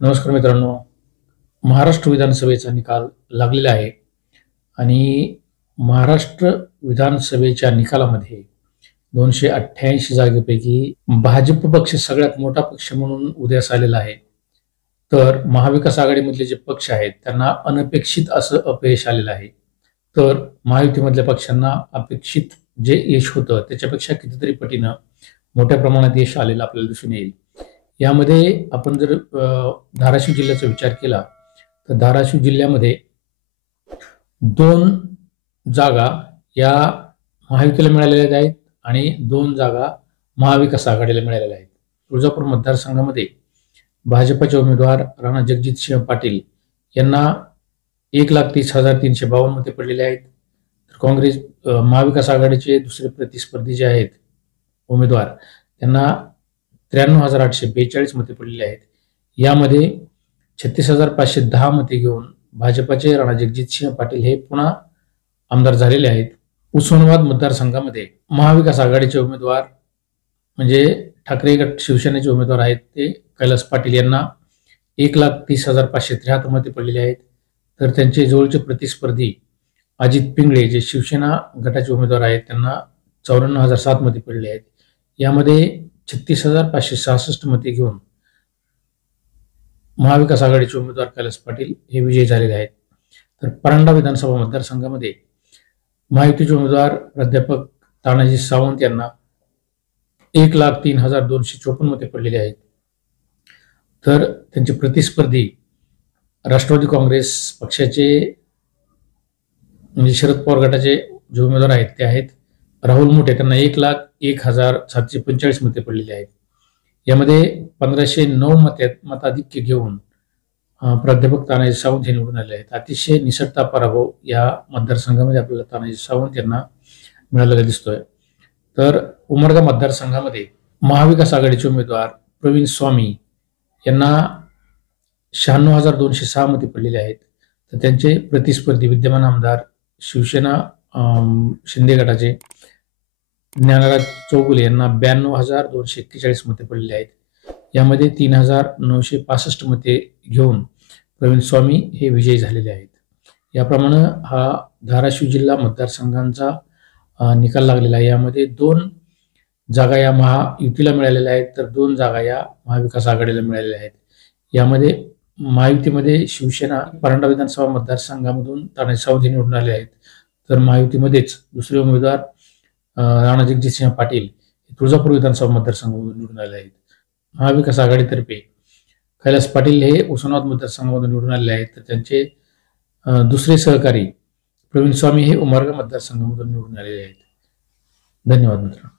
नमस्कार मित्रांनो. महाराष्ट्र विधानसभेचा निकाल लागलेला आहे आणि महाराष्ट्र विधानसभेच्या निकालामध्ये 288 जागेपैकी भाजप पक्ष सगळ्यात मोठा पक्ष म्हणून उदयास आलेला आहे. तर महाविकास आघाडीमधले जे पक्ष आहेत त्यांना अनपेक्षित असं अपयश आलेलं आहे. तर महायुतीमधल्या पक्षांना अपेक्षित जे यश होतं त्याच्यापेक्षा कितीतरी पटीनं मोठ्या प्रमाणात यश आलेलं आपल्याला दिसून येईल. यामध्ये आपण जर धाराशिव जिल्ह्याचा विचार केला तर धाराशिव जिल्ह्यामध्ये 2 जागा या महायुतीला मिळालेल्या आहेत आणि 2 जागा महाविकास आघाडीला मिळालेल्या आहेत. तुळजापूर मतदारसंघामध्ये भाजपचे उमेदवार राणा जगजितसिंह पाटील यांना 1,30,352 मते पडलेले आहेत. तर काँग्रेस महाविकास आघाडीचे दुसरे प्रतिस्पर्धी जे आहेत उमेदवार त्यांना 93,842 मते पडलेली आहेत. यामध्ये 36,510 मते घेऊन भाजपाचे राणा जगजितसिंह पाटील हे पुन्हा आमदार झालेले आहेत. उस्मानाबाद मतदारसंघामध्ये महाविकास आघाडीचे उमेदवार म्हणजे ठाकरे गट शिवसेनेचे उमेदवार आहेत ते कैलास पाटील यांना 1,30,573 मते पडलेले आहेत. तर त्यांचे जवळचे प्रतिस्पर्धी अजित पिंगळे जे शिवसेना गटाचे उमेदवार आहेत त्यांना 54,007 मते पडले आहेत. यामध्ये 36,566 मते घेऊन महाविकास आघाडीचे उमेदवार कैलास पाटील हे विजयी झालेले आहेत. तर परांडा विधानसभा मतदारसंघामध्ये महायुतीचे उमेदवार प्राध्यापक तानाजी सावंत यांना 1,03,254 मते पडलेले आहेत. तर त्यांचे प्रतिस्पर्धी राष्ट्रवादी काँग्रेस पक्षाचे म्हणजे शरद पवार गटाचे जे उमेदवार आहेत ते आहेत राहुल मोठे, त्यांना 1,01,745 मते पडलेली आहेत. यामध्ये 1,509 मताधिक्य घेऊन प्राध्यापक तानाजी सावंत हे निवडून आले आहेत. अतिशय निसटता पराभव या मतदारसंघामध्ये आपल्याला तानाजी सावंत यांना मिळालेला दिसतोय. तर उमरगा मतदारसंघामध्ये महाविकास आघाडीचे उमेदवार प्रवीण स्वामी यांना 96,206 मते पडलेले आहेत. तर त्यांचे प्रतिस्पर्धी विद्यमान आमदार शिवसेना शिंदे गटाचे ज्ञानराज चौगुले यांना 92,241 मते पडलेले आहेत. यामध्ये 3,965 मते घेऊन प्रवीण स्वामी हे विजयी झालेले आहेत. याप्रमाणे हा धाराशिव जिल्हा मतदारसंघांचा निकाल लागलेला आहे. यामध्ये 2 जागा या महायुतीला मिळालेल्या आहेत तर 2 जागा या महाविकास आघाडीला मिळालेल्या आहेत. यामध्ये महायुतीमध्ये शिवसेना परांडा विधानसभा मतदारसंघामधून तानाजी सावंत निवडून आले आहेत. तर महायुतीमध्येच दुसरे उमेदवार राणा जगजितसिंह पाटील तुळजापूर विधानसभा मतदारसंघामधून निवडून आले आहेत. महाविकास आघाडीतर्फे कैलास पाटील हे उस्मानाबाद मतदारसंघामधून निवडून आलेले आहेत. तर त्यांचे दुसरे सहकारी प्रवीण स्वामी हे उमरगा मतदारसंघामधून निवडून आलेले आहेत. धन्यवाद मित्रांनो.